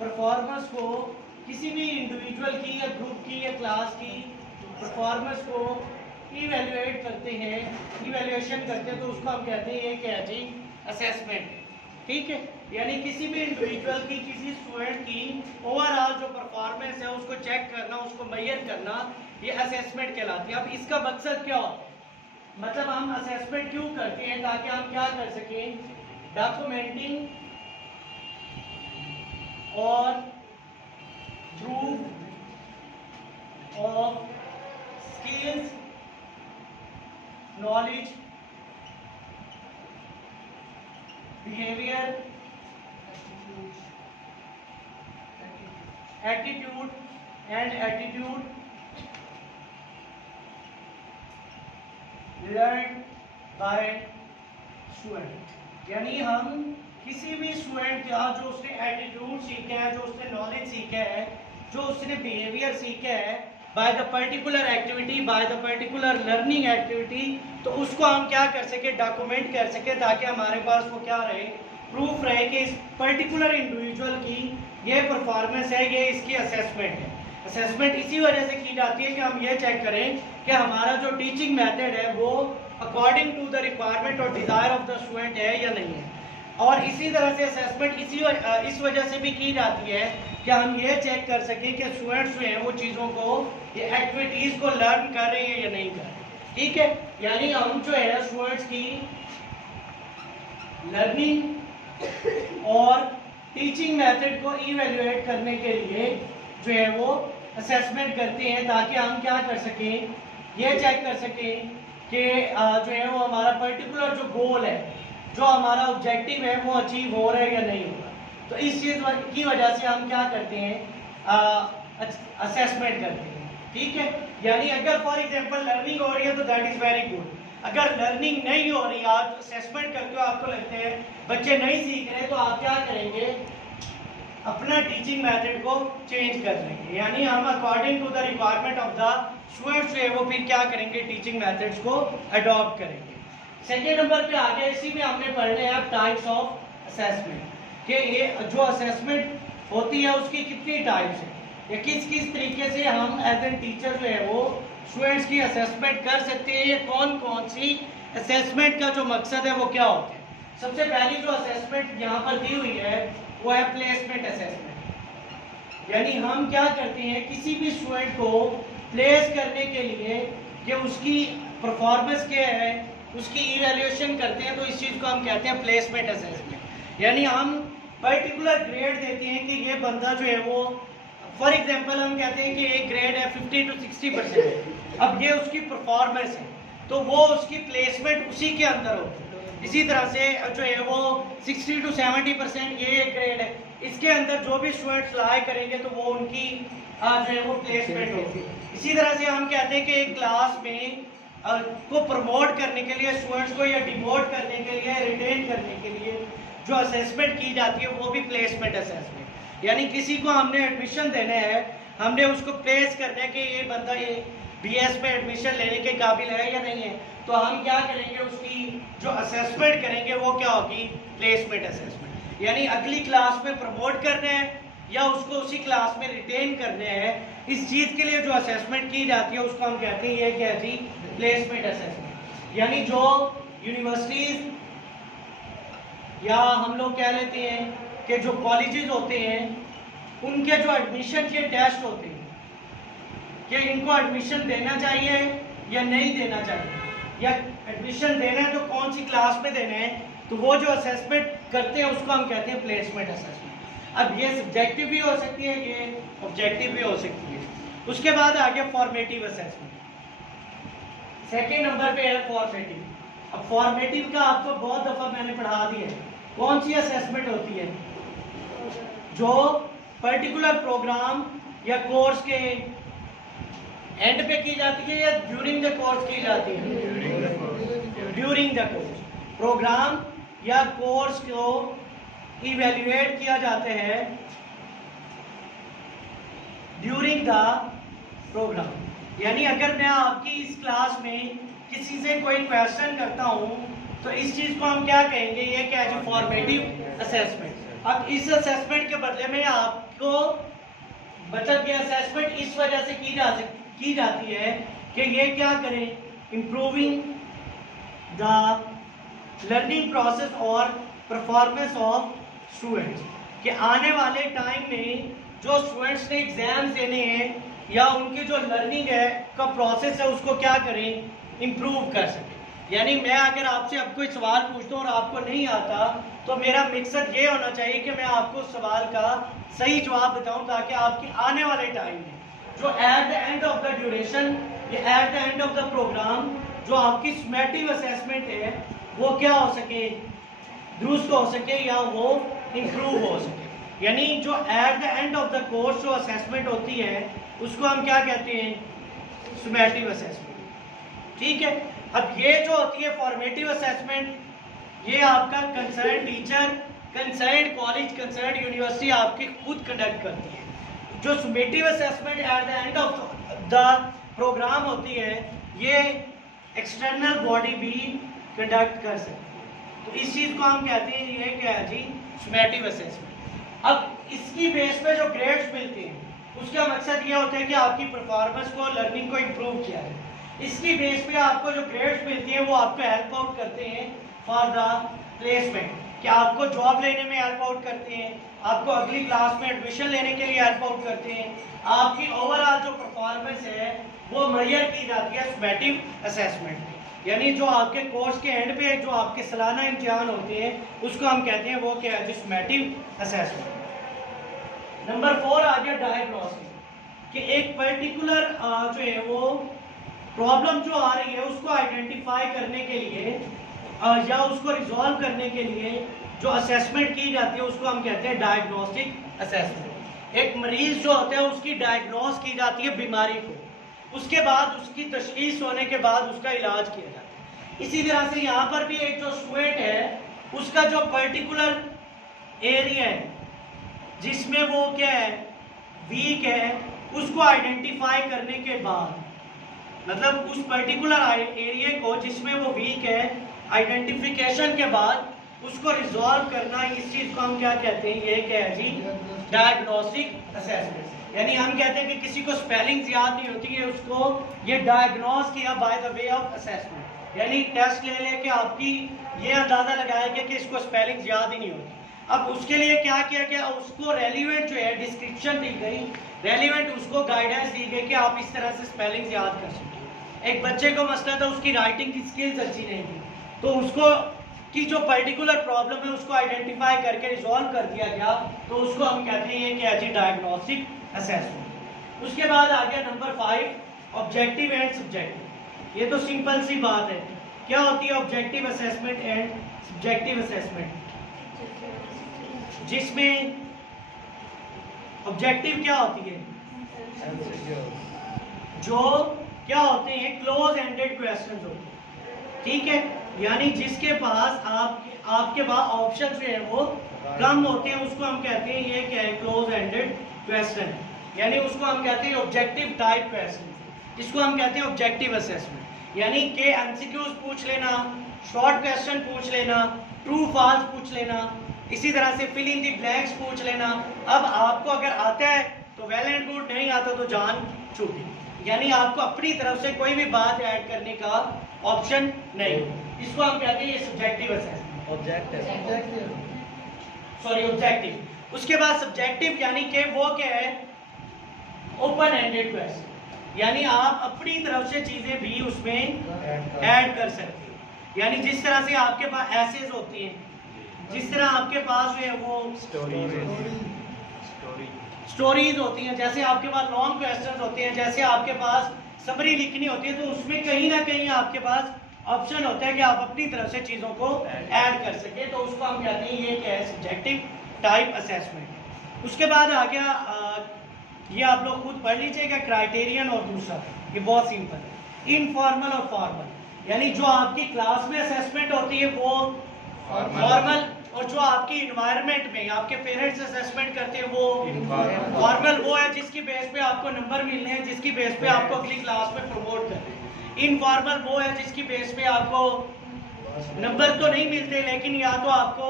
Performance को किसी भी इंडिविजुअल की या ग्रुप की या क्लास की परफॉर्मेंस को इवेल्युएट करते हैं, इवेल्युएशन करते हैं, तो उसको हम कहते हैं ये क्या है जी, असेसमेंट। ठीक है, यानी किसी भी इंडिविजुअल की, किसी स्टूडेंट की ओवरऑल जो परफॉर्मेंस है उसको चेक करना, उसको मेजर करना, ये असेसमेंट कहलाती है। अब इसका मकसद क्या होता है, मतलब हम असेसमेंट क्यों करते हैं, ताकि हम क्या कर सकें, डॉक्यूमेंटिंग और proof of skills, knowledge, behaviour, attitude and attitude learn by student. यानी हम किसी भी स्टूडेंट का जो उसने एटीट्यूड सीखा है, जो उसने नॉलेज सीखा है, जो उसने बिहेवियर सीखा है by the particular activity, by the particular learning activity, तो उसको हम क्या कर सके, डॉक्यूमेंट कर सके, ताकि हमारे पास वो क्या रहे, प्रूफ रहे कि इस पर्टिकुलर इंडिविजुअल की ये परफॉर्मेंस है, ये इसकी असेसमेंट है। असेसमेंट इसी वजह से की जाती है कि हम ये चेक करें कि हमारा जो टीचिंग मेथड है वो अकॉर्डिंग टू द रिक्वायरमेंट और डिजायर ऑफ द स्टूडेंट है या नहीं है। और इसी तरह से असेसमेंट इस वजह से भी की जाती है कि हम ये चेक कर सकें कि स्टूडेंट्स जो हैं वो चीज़ों को, ये एक्टिविटीज़ को लर्न कर रहे हैं या नहीं कर रहे। ठीक है, यानी हम जो है स्टूडेंट्स की लर्निंग और टीचिंग मेथड को इवेल्युएट करने के लिए जो है वो असेसमेंट करते हैं, ताकि हम क्या कर सकें, ये चेक कर सकें कि जो है वो हमारा पर्टिकुलर जो गोल है, जो हमारा ऑब्जेक्टिव है, वो अचीव हो रहा है या नहीं हो रहा। तो इस चीज़ की वजह से हम क्या करते हैं, असेसमेंट करते हैं। ठीक है, यानी अगर फॉर एग्जांपल लर्निंग हो रही है तो दैट इज़ वेरी गुड। अगर लर्निंग नहीं हो रही, आप असेसमेंट करते हो, आपको लगता है बच्चे नहीं सीख रहे, तो आप क्या करेंगे, अपना टीचिंग मेथड को चेंज कर लेंगे। यानी हम according to the requirement of the students जो है वो फिर क्या करेंगे, टीचिंग मेथड्स को अडॉप्ट करेंगे। सेकेंड नंबर पे आगे इसी में हमने पढ़ने हैं टाइप्स ऑफ असेसमेंट, कि ये जो असेसमेंट होती है उसकी कितनी टाइप्स है, या किस किस तरीके से हम एज एन टीचर जो है वो स्टूडेंट्स की असेसमेंट कर सकते हैं, ये कौन कौन सी असेसमेंट का जो मकसद है वो क्या होता है। सबसे पहली जो असेसमेंट यहाँ पर दी हुई है वो है प्लेसमेंट असेसमेंट। यानी हम क्या करते हैं, किसी भी स्टूडेंट को प्लेस करने के लिए कि उसकी परफॉर्मेंस क्या है, उसकी इवैल्यूएशन करते हैं, तो इस चीज़ को हम कहते हैं प्लेसमेंट असेसमेंट। यानी हम पर्टिकुलर ग्रेड देते हैं कि ये बंदा जो है वो, फॉर एग्जांपल हम कहते हैं कि एक ग्रेड है 50 to 60%, अब ये उसकी परफॉर्मेंस है, तो वो उसकी प्लेसमेंट उसी के अंदर होती है। इसी तरह से जो है वो 60 to 70% ये एक ग्रेड है, इसके अंदर जो भी स्टूडेंट्स लाई करेंगे तो वो उनकी जो है वो प्लेसमेंट होगी। इसी तरह से हम कहते हैं कि एक क्लास में को प्रमोट करने के लिए स्टूडेंट्स को, या डिमोट करने के लिए, रिटेन करने के लिए जो असेसमेंट की जाती है वो भी प्लेसमेंट असेसमेंट। यानी किसी को हमने एडमिशन देना है, हमने उसको प्लेस करना है कि ये बंदा ये बीएस में एडमिशन लेने के काबिल है या नहीं है, तो हम क्या करेंगे, उसकी जो असेसमेंट करेंगे वो क्या होगी, प्लेसमेंट असेसमेंट। यानी अगली क्लास में प्रमोट करना है या उसको उसी क्लास में रिटेन करने हैं, इस चीज़ के लिए जो असेसमेंट की जाती है उसको हम कहते हैं ये क्या थी, प्लेसमेंट असेसमेंट। यानी जो यूनिवर्सिटीज या हम लोग कह लेते हैं कि जो कॉलेजेस होते हैं, उनके जो एडमिशन के टेस्ट होते हैं कि इनको एडमिशन देना चाहिए या नहीं देना चाहिए, या एडमिशन देना है तो कौन सी क्लास में देना है, तो वो जो असेसमेंट करते हैं उसको हम कहते हैं प्लेसमेंट असेसमेंट। अब ये सब्जेक्टिव भी हो सकती है, ये ऑब्जेक्टिव भी हो सकती है। उसके बाद आगे फॉर्मेटिव असेसमेंट, सेकेंड नंबर पे है फॉर्मेटिव। अब फॉर्मेटिव का आपको बहुत दफा मैंने पढ़ा दिया है। कौन सी असेसमेंट होती है, जो पर्टिकुलर प्रोग्राम या कोर्स के एंड पे की जाती है या ड्यूरिंग द कोर्स की जाती है, ड्यूरिंग द कोर्स। प्रोग्राम या कोर्स को इवेल्युएट किया जाता है ड्यूरिंग द प्रोग्राम। यानी अगर मैं आपकी इस क्लास में किसी से कोई क्वेश्चन करता हूं तो इस चीज को हम क्या कहेंगे, ये क्या है, फॉर्मेटिव असेसमेंट। अब इस असेसमेंट के बदले में आपको मतलब ये असेसमेंट इस वजह से की जाती है कि ये क्या करें, इम्प्रूविंग द लर्निंग प्रोसेस और परफॉर्मेंस ऑफ स्टूडेंट्स, कि आने वाले टाइम में जो स्टूडेंट्स ने एग्जाम्स देने हैं या उनकी जो लर्निंग है का प्रोसेस है उसको क्या करें, इम्प्रूव कर सकें। यानी मैं अगर आपसे अब कोई सवाल पूछता हूँ और आपको नहीं आता तो मेरा मकसद ये होना चाहिए कि मैं आपको सवाल का सही जवाब बताऊं ताकि आपके आने वाले टाइम में जो at the end of the duration या at the end of the program जो आपकी समेटिव असेसमेंट है वो क्या हो सके, दुरुस्त हो सके या वो इम्प्रूव हो सके। यानी जो at the end of the course जो असेसमेंट होती है उसको हम क्या कहते हैं, समेटिव असेसमेंट। ठीक है, अब ये जो होती है फॉर्मेटिव असेसमेंट, ये आपका concern teacher, concern college, concern university आपकी खुद कंडक्ट करती है। जो summative assessment at the end of the program होती है ये एक्सटर्नल बॉडी भी कंडक्ट कर सकती है। तो इस चीज़ को हम कहते हैं ये क्या है जी, समेटिव असेसमेंट। अब इसकी बेस पे जो ग्रेड्स मिलते हैं उसका मकसद ये होता है कि आपकी परफॉर्मेंस को, लर्निंग को इम्प्रूव किया जाए। इसकी बेस पे आपको जो ग्रेड्स मिलती है वो आपको हेल्प आउट करते हैं फॉर द प्लेसमेंट, कि आपको जॉब लेने में हेल्प आउट करते हैं, आपको अगली क्लास में एडमिशन लेने के लिए हेल्प आउट करते हैं। आपकी ओवरऑल जो परफॉर्मेंस है वो मेजर की जाती है समेटिव असेसमेंट। यानी जो आपके कोर्स के एंड पे जो आपके सालाना इम्तिहान होते हैं उसको हम कहते हैं वो क्या है, समेटिव असेसमेंट। नंबर 4 आ गया डायग्नोसिस, कि एक पर्टिकुलर जो है वो प्रॉब्लम जो आ रही है उसको आइडेंटिफाई करने के लिए या उसको रिजॉल्व करने के लिए जो असेसमेंट की जाती है उसको हम कहते हैं डायग्नोस्टिक असेसमेंट। एक मरीज जो होता है उसकी डायग्नोस की जाती है बीमारी को, उसके बाद उसकी तशखीस होने के बाद उसका इलाज किया जाता है। इसी तरह से यहाँ पर भी एक जो स्टूडेंट है उसका जो पर्टिकुलर एरिया है जिसमें वो क्या है, वीक है, उसको आइडेंटिफाई करने के बाद, मतलब उस पर्टिकुलर एरिया को जिसमें वो वीक है, आइडेंटिफिकेशन के बाद उसको रिजॉल्व करना, इस चीज को हम क्या कहते हैं, ये क्या है जी, डायग्नोस्टिक असेसमेंट। यानी हम कहते हैं कि किसी को स्पेलिंग याद नहीं होती है, उसको ये डायग्नोस किया by the way of assessment. यानी टेस्ट ले लेके आपकी ये अंदाजा लगाया गया कि इसको स्पेलिंग याद ही नहीं होती। अब उसके लिए क्या किया गया, उसको रेलिवेंट जो है डिस्क्रिप्शन दी गई, रेलिवेंट उसको गाइडेंस दी गई कि आप इस तरह से स्पेलिंग याद कर सकते। एक बच्चे को मसला था, उसकी राइटिंग की स्किल्स अच्छी नहीं थी, तो उसको की जो पर्टिकुलर प्रॉब्लम है उसको आइडेंटिफाई करके रिजॉल्व कर दिया गया, तो उसको हम कहते हैं कि एज डायग्नोस्टिक असेसमेंट। उसके बाद आ गया नंबर 5 ऑब्जेक्टिव एंड सब्जेक्टिव। ये तो सिंपल सी बात है, क्या होती है objective assessment and subjective assessment, जिसमें ऑब्जेक्टिव क्या होती है, जो क्या होते हैं क्लोज एंडेड क्वेश्चंस होते हैं। ठीक है, यानी जिसके पास आपके पास ऑप्शन जो है वो कम होते हैं उसको हम कहते हैं ये क्या है, क्लोज एंडेड क्वेश्चन। यानी उसको हम कहते हैं ऑब्जेक्टिव टाइप क्वेश्चन, इसको हम कहते हैं ऑब्जेक्टिव असेसमेंट। यानी के एमसीक्यूज पूछ लेना, शॉर्ट क्वेश्चन पूछ लेना, ट्रू फॉल्स पूछ लेना, इसी तरह से फिल इन द ब्लैंक्स पूछ लेना। अब आपको अगर आता है तो वेल एंड गुड, नहीं आता तो जान छूटी। यानी आपको अपनी तरफ से कोई भी बात ऐड करने का ऑप्शन नहीं, इसको हम कहते हैं ये सब्जेक्टिव असेसमेंट, ऑब्जेक्टिव। उसके बाद सब्जेक्टिव यानी कि वो क्या है, ओपन एंडेड क्वेश्चन, यानी आप अपनी तरफ से चीजें भी उसमें ऐड कर सकते हैं। यानी जिस तरह से आपके पास एसेज होती हैं, जिस तरह आपके पास जो है वो स्टोरीज होती हैं, जैसे आपके पास लॉन्ग क्वेश्चंस होते हैं, जैसे आपके पास समरी लिखनी होती है, तो उसमें कहीं ना कहीं आपके पास ऑप्शन होता है कि आप अपनी तरफ से चीज़ों को ऐड कर सकें, तो उसको हम कहते हैं ये क्या है, सब्जेक्टिव टाइप असेसमेंट। उसके बाद आ गया ये आप लोग खुद पढ़ लीजिएगा, क्राइटेरियन और दूसरा ये बहुत सिंपल है, इनफॉर्मल और फॉर्मल। यानी जो आपकी क्लास में असेसमेंट होती है वो फॉर्मल, और जो आपकी इन्वायरमेंट में आपके पेरेंट्स असेसमेंट करते हैं वो फॉर्मल, वो है जिसकी बेस पे आपको नंबर मिलने हैं, जिसकी बेस पे आपको अगली क्लास में प्रमोट करते हैं। इनफॉर्मल वो है जिसकी बेस पे आपको नंबर तो नहीं मिलते, लेकिन या तो आपको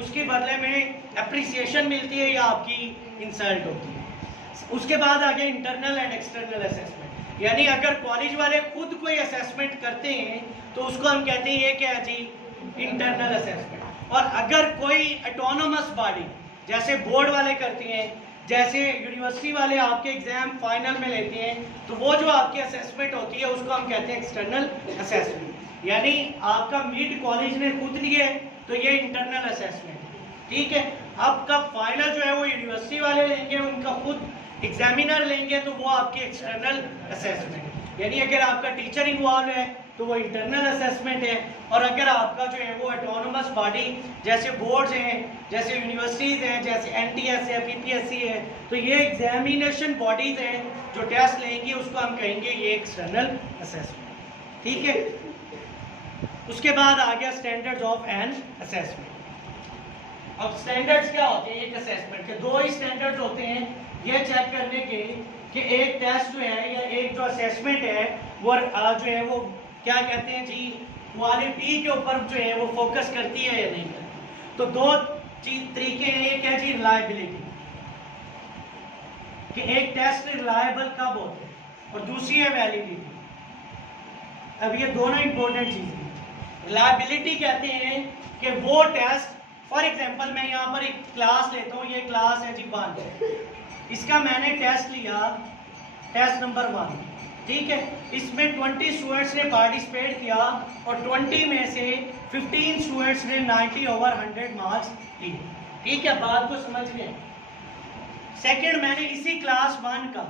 उसके बदले में अप्रिसिएशन मिलती है या आपकी इंसल्ट होती है। उसके बाद आ गया इंटरनल एंड एक्सटर्नल असेसमेंट, यानी अगर कॉलेज वाले खुद कोई असेसमेंट करते हैं तो उसको हम कहते हैं ये क्या है जी, इंटरनल असेसमेंट। और अगर कोई ऑटोनोमस बॉडी जैसे बोर्ड वाले करते हैं, जैसे यूनिवर्सिटी वाले आपके एग्जाम फाइनल में लेते हैं, तो वो जो आपकी असेसमेंट होती है उसको हम कहते हैं एक्सटर्नल असेसमेंट। यानी आपका मीट कॉलेज ने खुद लिए तो ये इंटरनल असेसमेंट, ठीक है। आपका फाइनल जो है वो यूनिवर्सिटी वाले लेंगे, उनका खुद एग्जामिनर लेंगे, तो वो आपकी एक्सटर्नल असेसमेंट। यानी अगर आपका टीचर इन्वॉल्व है तो वो इंटरनल असेसमेंट है, और अगर आपका जो है वो ऑटोनोमस बॉडी जैसे बोर्ड्स हैं, जैसे यूनिवर्सिटीज़ हैं, जैसे एनटीएस है, पीपीएससी है, तो ये एग्जामिनेशन बॉडीज हैं जो टेस्ट लेंगी, उसको हम कहेंगे ये एक्सटर्नल असेसमेंट, ठीक है। उसके बाद आ गया स्टैंडर्ड्स ऑफ एन असेसमेंट। अब स्टैंडर्ड्स क्या होते हैं एक असेसमेंट के? दो ही स्टैंडर्ड्स होते हैं ये चेक करने के कि एक टेस्ट जो है या एक जो असेसमेंट है वो जो है वो क्या कहते हैं जी, क्वालिटी के ऊपर जो है वो फोकस करती है या नहीं करती। तो दो तरीके हैं, एक है जी रिलायबिलिटी, कि एक टेस्ट रिलायबल कब होते हैं, और दूसरी है वैलिडिटी। अब ये दोनों इंपॉर्टेंट चीजें। रिलायबिलिटी कहते हैं कि वो टेस्ट, फॉर एग्जांपल मैं यहाँ पर एक क्लास लेता हूँ, ये क्लास है जी 1, इसका मैंने टेस्ट लिया, टेस्ट नंबर 1, ठीक है। इसमें 20 स्टूडेंट्स ने पार्टिसिपेट किया और 20 में से 15 स्टूडेंट्स ने 90/100 मार्क्स लिए, ठीक है, बात को समझ गए। सेकंड, मैंने इसी क्लास 1 का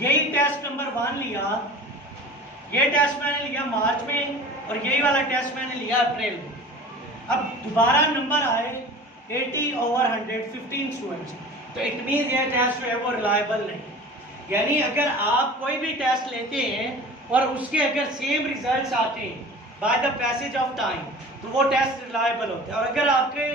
यही टेस्ट नंबर 1 लिया, ये टेस्ट मैंने लिया मार्च में और यही वाला टेस्ट मैंने लिया अप्रैल में। अब दोबारा नंबर आए 80/100 15 स्टूडेंट्स, तो इट मीन ये टेस्ट जो है वो रिलायबल नहीं। यानी अगर आप कोई भी टेस्ट लेते हैं और उसके अगर सेम रिजल्ट्स आते हैं by the passage of time, तो वो टेस्ट रिलायबल होते हैं। और अगर आपके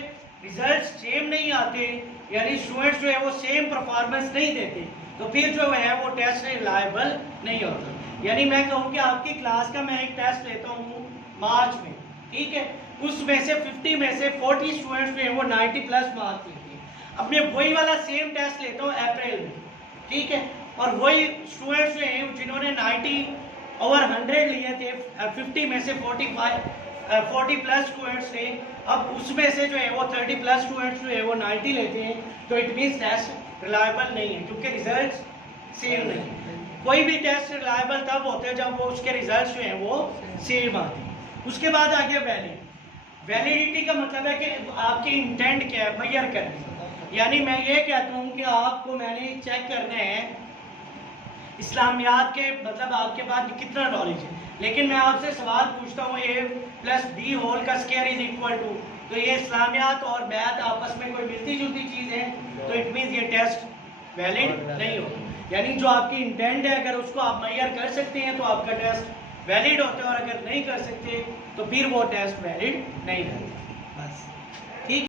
रिजल्ट सेम नहीं आते, यानी स्टूडेंट्स जो है वो सेम परफॉर्मेंस नहीं देते, तो फिर जो है वो टेस्ट रिलायबल नहीं होता। यानी मैं कहूँ कि आपकी क्लास का मैं एक टेस्ट लेता हूँ मार्च में, ठीक है, उसमें से 50 में से 40 स्टूडेंट्स जो है वो 90+ मार्क्स लेते हैं। अब मैं वही वाला सेम टेस्ट लेता हूँ अप्रैल में, ठीक है, और वही स्टूडेंट्स जो हैं जिन्होंने 90/100 लिए थे, 50 में से 40+ स्टूडेंट्स थे, अब उसमें से जो है वो 30+ स्टूडेंट्स जो है वो 90 लेते हैं, तो इट मीन्स टेस्ट रिलायबल नहीं है, क्योंकि रिजल्ट सेम नहीं है। कोई भी टेस्ट रिलायबल तब होते हैं जब वो उसके रिजल्ट जो हैं वो सेम आते हैं। उसके बाद आ गया वैलिड। वैलिडिटी का मतलब है कि आपके इंटेंट क्या है, मेजर करने। यानी मैं ये कहता हूँ कि आपको मैंने चेक करना है इस्लामियात के, मतलब आपके पास कितना नॉलेज है, लेकिन मैं आपसे सवाल पूछता हूँ a+b होल का स्क्वायर इज इक्वल टू, तो ये इस्लामियात और मैथ आपस में कोई मिलती जुलती चीज़ है, तो इट मीन्स ये टेस्ट वैलिड नहीं होगा। यानी जो आपकी इंटेंट है अगर उसको आप मेजर कर सकते हैं तो आपका टेस्ट वैलिड होता है, और अगर नहीं कर सकते तो फिर वो टेस्ट वैलिड नहीं रहता। बस।